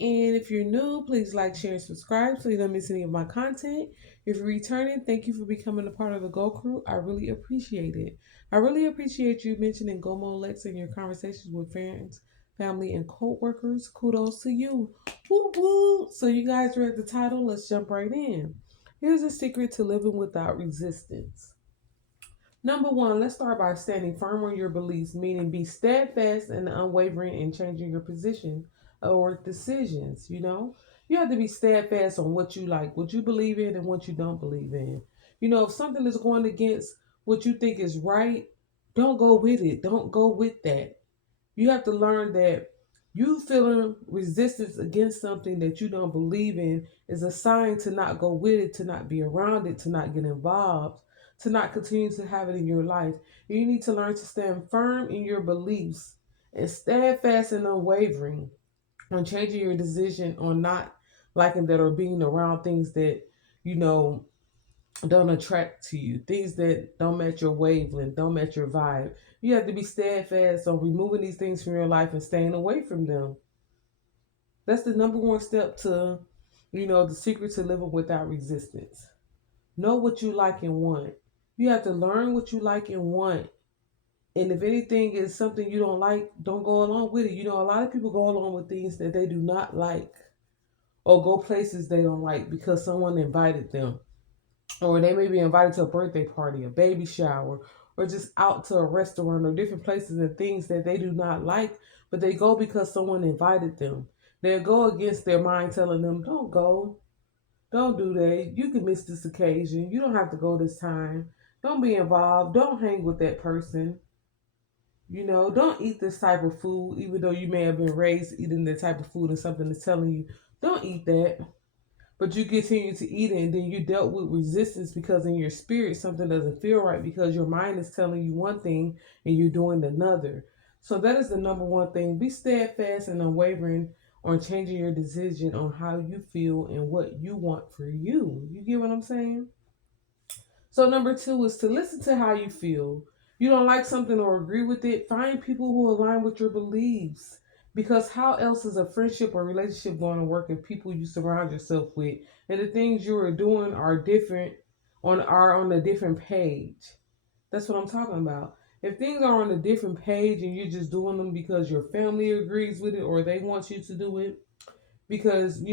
And if you're new, please like, share, and subscribe so you don't miss any of my content. If you're returning, thank you for becoming a part of the Go Crew. I really appreciate it. I really appreciate you mentioning Gomo Lex in your conversations with friends, family, and co-workers. Kudos to you. Woo woo. So you guys read the title. Let's jump right in. Here's a secret to living without resistance. Number one, let's start by standing firm on your beliefs, meaning be steadfast and unwavering in changing your position or decisions. You have to be steadfast on what you like, what you believe in, and what you don't believe in. If something is going against what you think is right, don't go with it. Don't go with that. You have to learn that you feeling resistance against something that you don't believe in is a sign to not go with it, to not be around it, to not get involved, to not continue to have it in your life. You need to learn to stand firm in your beliefs and steadfast and unwavering on changing your decision on not liking that or being around things that you know don't attract to you, things that don't match your wavelength, don't match your vibe. You have to be steadfast on removing these things from your life and staying away from them. That's the number one step to, the secret to living without resistance. Know what you like and want. You have to learn what you like and want. And if anything is something you don't like, don't go along with it. A lot of people go along with things that they do not like or go places they don't like because someone invited them, or they may be invited to a birthday party, a baby shower, or just out to a restaurant or different places and things that they do not like, but they go because someone invited them. They'll go against their mind telling them, don't go, don't do that. You can miss this occasion. You don't have to go this time. Don't be involved. Don't hang with that person. Don't eat this type of food, even though you may have been raised eating that type of food and something is telling you, don't eat that. But you continue to eat it, and then you dealt with resistance because in your spirit something doesn't feel right because your mind is telling you one thing and you're doing another. So that is the number one thing. Be steadfast and unwavering on changing your decision on how you feel and what you want for you. You get what I'm saying? So number two is to listen to how you feel. You don't like something or agree with it, find people who align with your beliefs. Because how else is a friendship or relationship going to work if people you surround yourself with and the things you are doing are on a different page? That's what I'm talking about. If things are on a different page and you're just doing them because your family agrees with it or they want you to do it, because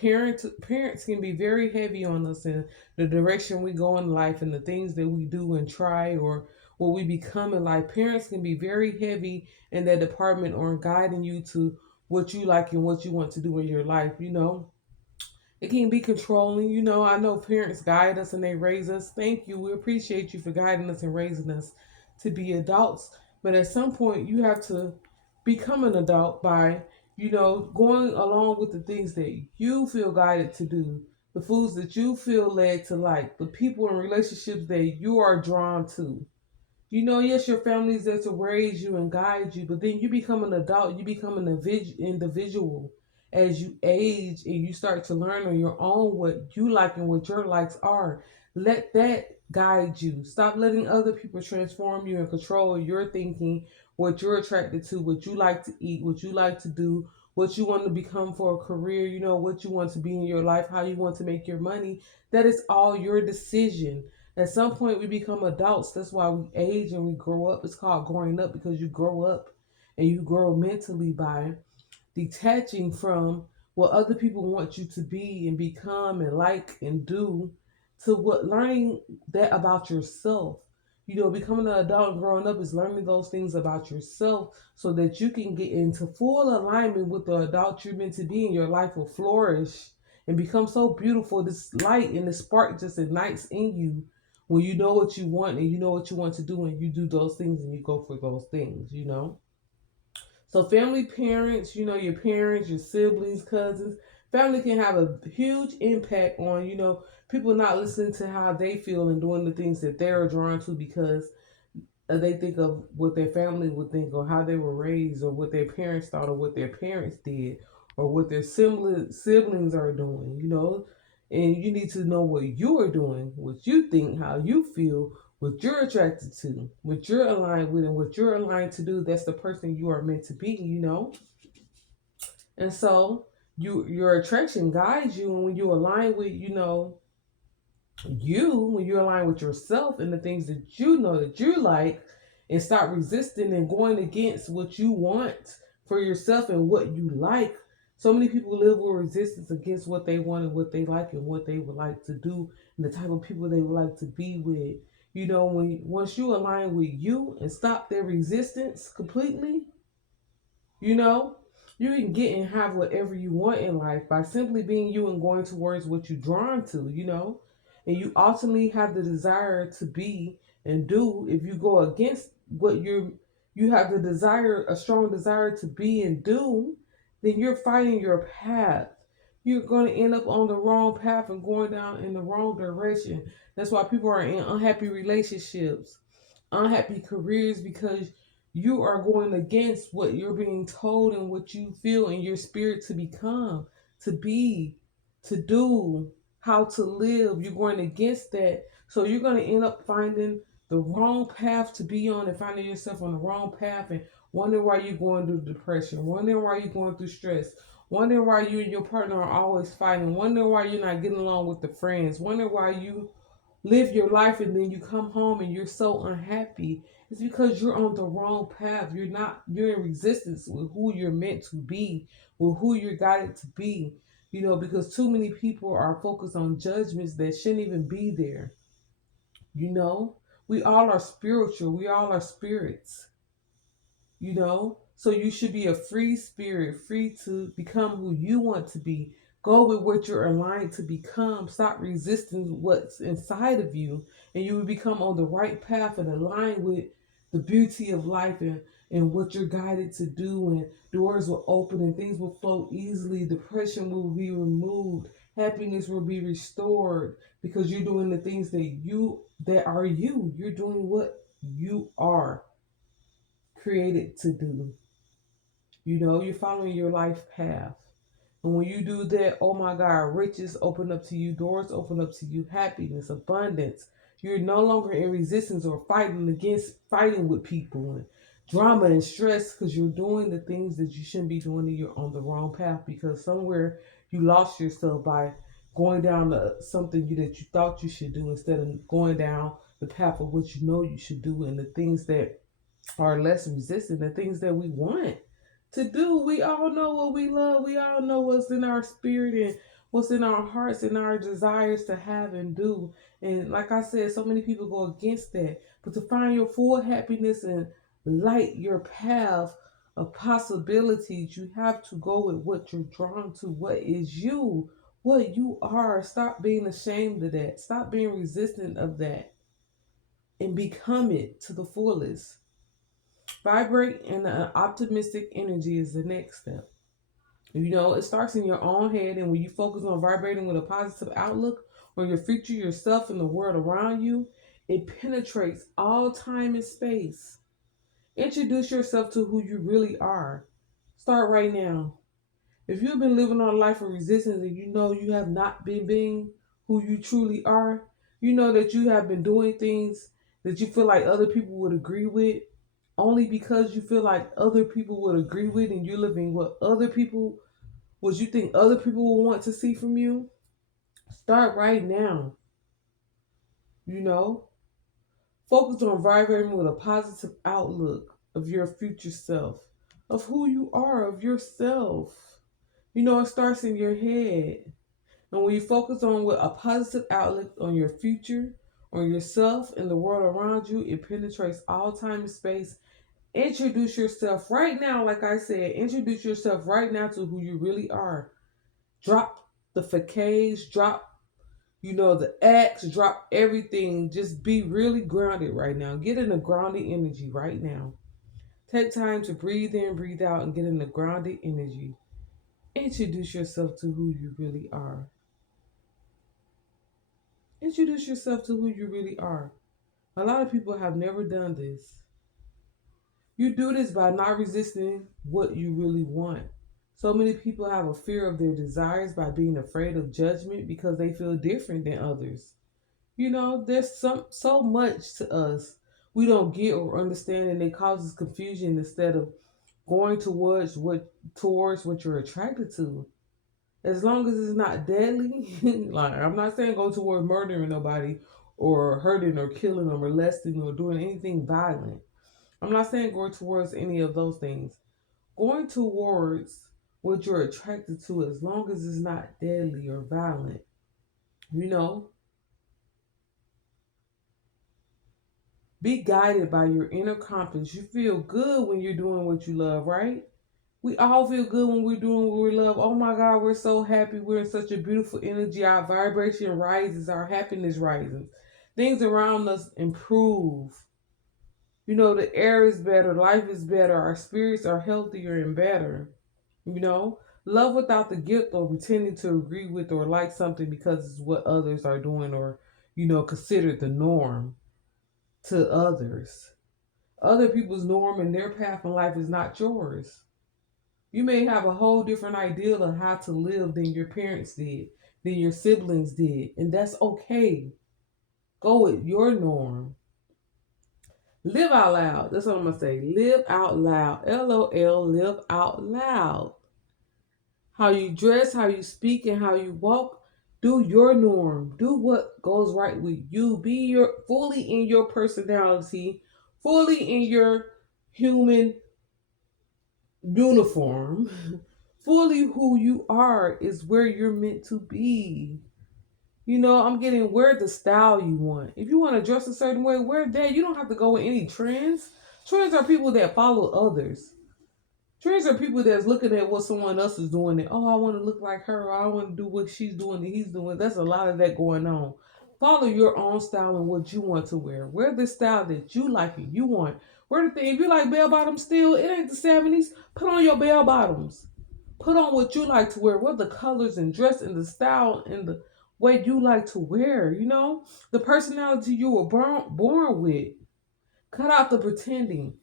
parents can be very heavy on us in the direction we go in life and the things that we do and try or what we become in life. Parents can be very heavy in that department on guiding you to what you like and what you want to do in your life. It can be controlling. I know parents guide us and they raise us. Thank you, we appreciate you for guiding us and raising us to be adults, but at some point you have to become an adult by going along with the things that you feel guided to do, the foods that you feel led to like, the people and relationships that you are drawn to. Yes, your family is there to raise you and guide you, but then you become an adult, you become an individual as you age and you start to learn on your own what you like and what your likes are. Let that guide you. Stop letting other people transform you and control your thinking, what you're attracted to, what you like to eat, what you like to do, what you want to become for a career, what you want to be in your life, how you want to make your money. That is all your decision. At some point, we become adults. That's why we age and we grow up. It's called growing up because you grow up and you grow mentally by detaching from what other people want you to be and become and like and do to what learning that about yourself. Becoming an adult and growing up is learning those things about yourself so that you can get into full alignment with the adult you're meant to be and your life will flourish and become so beautiful. This light and this spark just ignites in you when you know what you want and you know what you want to do and you do those things and you go for those things. So family, parents, your parents, your siblings, cousins, family can have a huge impact on, people not listening to how they feel and doing the things that they're drawn to because they think of what their family would think or how they were raised or what their parents thought or what their parents did or what their siblings are doing. And you need to know what you are doing, what you think, how you feel, what you're attracted to, what you're aligned with, and what you're aligned to do. That's the person you are meant to be. And so your attraction guides you, and when you align with, when you align with yourself and the things that you know that you like, and stop resisting and going against what you want for yourself and what you like. So many people live with resistance against what they want and what they like and what they would like to do and the type of people they would like to be with. Once you align with you and stop their resistance completely, you know, you can get and have whatever you want in life by simply being you and going towards what you're drawn to. And you ultimately have the desire to be and do. If you go against what you have the desire, a strong desire to be and do, then you're fighting your path. You're going to end up on the wrong path and going down in the wrong direction. That's why people are in unhappy relationships, unhappy careers, because you are going against what you're being told and what you feel in your spirit to become, to be, to do, how to live. You're going against that. So you're going to end up finding the wrong path to be on and finding yourself on the wrong path and wondering why you're going through depression, wondering why you're going through stress, wondering why you and your partner are always fighting, wondering why you're not getting along with the friends, wondering why you live your life and then you come home and you're so unhappy. It's because you're on the wrong path. You're in resistance with who you're meant to be, with who you're guided to be. Because too many people are focused on judgments that shouldn't even be there. you know we all are spiritual, we all are spirits. So you should be a free spirit, free to become who you want to be. Go with what you're aligned to become. Stop resisting what's inside of you, and you will become on the right path and align with the beauty of life and what you're guided to do. And doors will open and things will flow easily. Depression will be removed. Happiness will be restored because you're doing the things that are you. You're doing what you are created to do. You're following your life path. And when you do that, oh my God, riches open up to you, doors open up to you, happiness, abundance. You're no longer in resistance or fighting with people and drama and stress, because you're doing the things that you shouldn't be doing and you're on the wrong path because somewhere you lost yourself by going down to something that you thought you should do instead of going down the path of what you know you should do and the things that are less resistant, the things that we want to do. We all know what we love. We all know what's in our spirit and what's in our hearts and our desires to have and do. And like I said, so many people go against that. But to find your full happiness and light your path of possibilities, you have to go with what you're drawn to, what is you, what you are. Stop being ashamed of that. Stop being resistant of that and become it to the fullest. Vibrate in an optimistic energy is the next step. It starts in your own head, and when you focus on vibrating with a positive outlook on your future, yourself, and the world around you, it penetrates all time and space. Introduce yourself to who you really are. Start right now. If you've been living on a life of resistance and you know you have not been being who you truly are, you know that you have been doing things that you feel like other people would agree with only because you feel like other people would agree with, and you're living what you think other people will want to see from you. Start right now. You know, Focus on vibrating with a positive outlook of your future self, of who you are, of yourself. It starts in your head. And when you focus on with a positive outlook on your future, on yourself and the world around you, it penetrates all time and space. Introduce yourself right now, like I said, introduce yourself right now to who you really are. Drop the facades, drop, the acts, drop everything. Just be really grounded right now. Get in a grounded energy right now. Take time to breathe in, breathe out, and get in the grounded energy. Introduce yourself to who you really are. Introduce yourself to who you really are. A lot of people have never done this. You do this by not resisting what you really want. So many people have a fear of their desires by being afraid of judgment because they feel different than others. There's so much to us we don't get or understand, and it causes confusion instead of going towards what you're attracted to. As long as it's not deadly, like I'm not saying go towards murdering nobody or hurting or killing or molesting or doing anything violent. I'm not saying going towards any of those things. Going towards what you're attracted to as long as it's not deadly or violent. You know, be guided by your inner compass. You feel good when you're doing what you love, right? We all feel good when we're doing what we love. Oh my God, we're so happy. We're in such a beautiful energy. Our vibration rises, our happiness rises. Things around us improve. You know, the air is better, life is better, our spirits are healthier and better. You know, love without the guilt or pretending to agree with or like something because it's what others are doing or, considered the norm to others. Other people's norm and their path in life is not yours. You may have a whole different ideal of how to live than your parents did, than your siblings did, and that's okay. Go with your norm. Live out loud. That's what I'm gonna say. Live out loud. LOL, live out loud. How you dress, how you speak, and how you walk. Do your norm. Do what goes right with you. Be your fully in your personality, fully in your human uniform. Fully who you are is where you're meant to be. I'm getting wear the style you want. If you want to dress a certain way, wear that. You don't have to go with any trends. Trends are people that follow others. Trends are people that's looking at what someone else is doing and, oh, I want to look like her, or I want to do what she's doing and he's doing. That's a lot of that going on. Follow your own style and what you want to wear. Wear the style that you like and you want. Wear the thing. If you like bell bottoms still, it ain't the 70s. Put on your bell bottoms. Put on what you like to wear. Wear the colors and dress and the style and the way you like to wear. The personality you were born with. Cut out the pretending.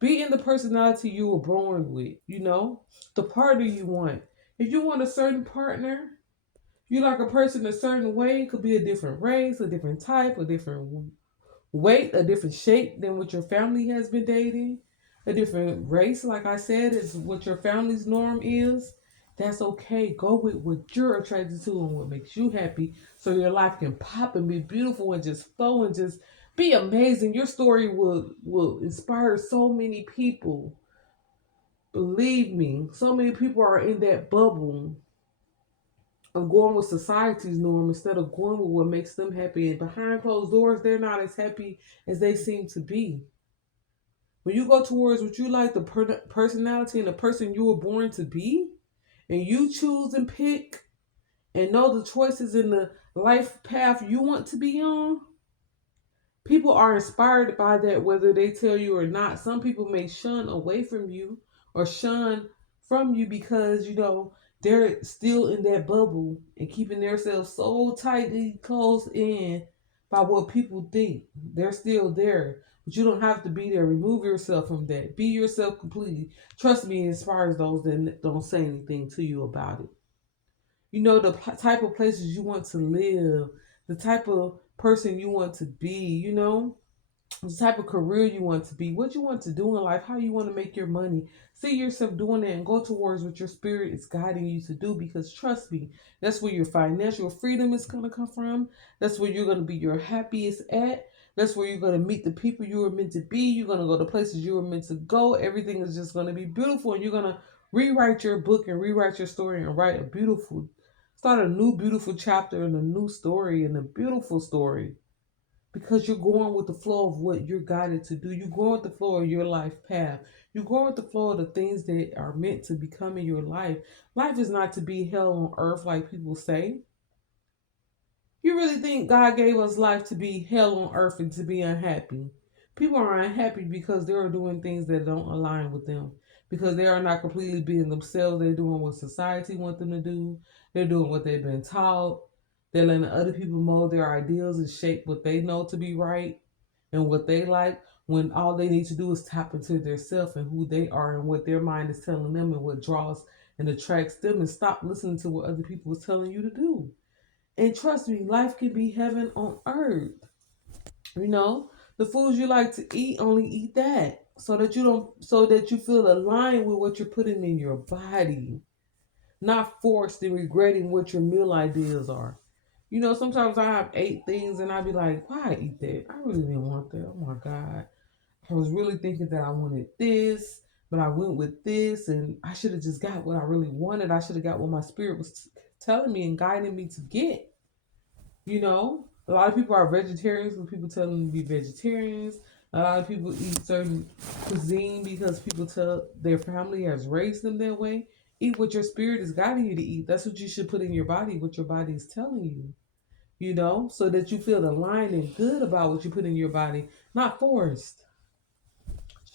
Be in the personality you were born with, the partner you want. If you want a certain partner, you like a person a certain way, it could be a different race, a different type, a different weight, a different shape than what your family has been dating, a different race, like I said, is what your family's norm is. That's okay. Go with what you're attracted to and what makes you happy so your life can pop and be beautiful and just flow and just be amazing. Your story will inspire so many people. Believe me, so many people are in that bubble of going with society's norm instead of going with what makes them happy. And behind closed doors, they're not as happy as they seem to be. When you go towards what you like, the personality and the person you were born to be, and you choose and pick and know the choices in the life path you want to be on, people are inspired by that whether they tell you or not. Some people may shun away from you or shun from you because, they're still in that bubble and keeping themselves so tightly closed in by what people think. They're still there. But you don't have to be there. Remove yourself from that. Be yourself completely. Trust me, it inspires those that don't say anything to you about it. The type of places you want to live, the type of person you want to be, the type of career you want to be, what you want to do in life, how you want to make your money. See yourself doing it and go towards what your spirit is guiding you to do because trust me, that's where your financial freedom is going to come from. That's where you're going to be your happiest at. That's where you're going to meet the people you were meant to be. You're going to go to places you were meant to go. Everything is just going to be beautiful and you're going to rewrite your book and rewrite your story and start a new beautiful chapter and a new story and a beautiful story because you're going with the flow of what you're guided to do. You're going with the flow of your life path. You're going with the flow of the things that are meant to become in your life. Life is not to be hell on earth like people say. You really think God gave us life to be hell on earth and to be unhappy? People are unhappy because they are doing things that don't align with them. Because they are not completely being themselves. They're doing what society wants them to do. They're doing what they've been taught. They're letting other people mold their ideals and shape what they know to be right and what they like when all they need to do is tap into their self and who they are and what their mind is telling them and what draws and attracts them and stop listening to what other people are telling you to do. And trust me, life can be heaven on earth. The foods you like to eat, only eat that so that you feel aligned with what you're putting in your body. not forced and regretting what your meal ideas are. You know, sometimes I have ate things and I be like, why I eat that? I really didn't want that. Oh my God. I was really thinking that I wanted this, but I went with this, and I should have just got what I really wanted. I should have got what my spirit was telling me and guiding me to get. You know, a lot of people are vegetarians when people tell them to be vegetarians. A lot of people eat certain cuisine because people tell their family has raised them that way. Eat what your spirit is guiding you to eat. That's what you should put in your body, what your body is telling you, you know, so that you feel aligned and good about what you put in your body, not forced.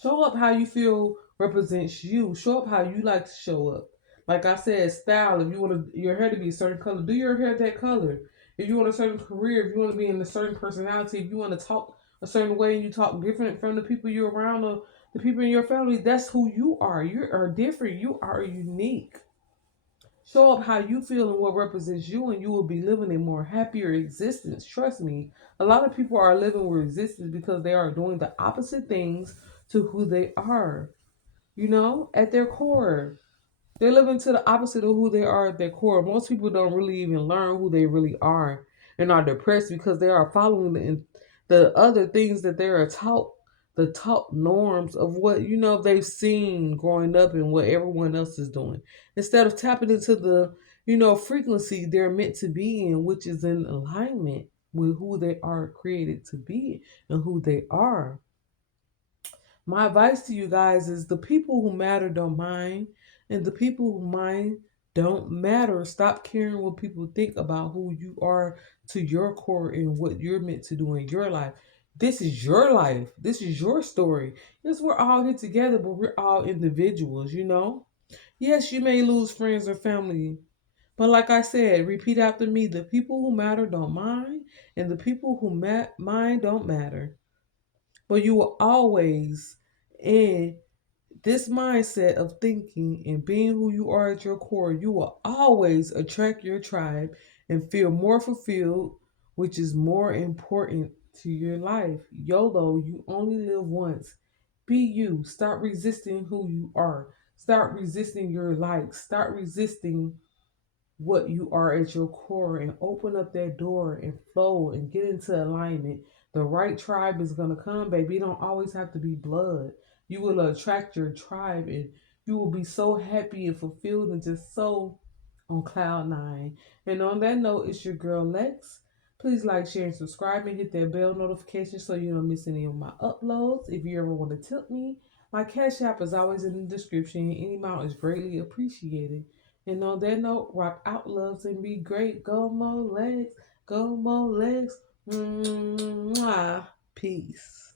Show up how you feel represents you. Show up how you like to show up. Like I said, style. If you want your hair to be a certain color, do your hair that color. If you want a certain career, if you want to be in a certain personality, if you want to talk a certain way and you talk different from the people you're around or the people in your family, that's who you are. You are different. You are unique. Show up how you feel and what represents you, and you will be living a more happier existence. Trust me. A lot of people are living with resistance because they are doing the opposite things to who they are, you know, at their core. They're living to the opposite of who they are at their core. Most people don't really even learn who they really are and are depressed because they are following the other things that they are taught, the taught norms of what, you know, they've seen growing up and what everyone else is doing. Instead of tapping into the, you know, frequency they're meant to be in, which is in alignment with who they are created to be and who they are. My advice to you guys is the people who matter don't mind, and the people who mind don't matter. Stop caring what people think about who you are to your core and what you're meant to do in your life. This is your life. This is your story. Yes, we're all here together, but we're all individuals, you know? Yes, you may lose friends or family. But like I said, repeat after me, the people who matter don't mind, and the people who mind don't matter. But you will always, in this mindset of thinking and being who you are at your core, you will always attract your tribe and feel more fulfilled, which is more important to your life. YOLO, you only live once. Be you. Start resisting who you are. Start resisting your likes. Start resisting what you are at your core and open up that door and flow and get into alignment. The right tribe is going to come, baby. You don't always have to be blood. You will attract your tribe and you will be so happy and fulfilled and just so on cloud nine. And on that note, it's your girl Lex. Please like, share, and subscribe and hit that bell notification so you don't miss any of my uploads. If you ever want to tip me, my Cash App is always in the description. Any amount is greatly appreciated. And on that note, rock out, loves, and be great. Go more legs, go more legs. Mwah. Peace.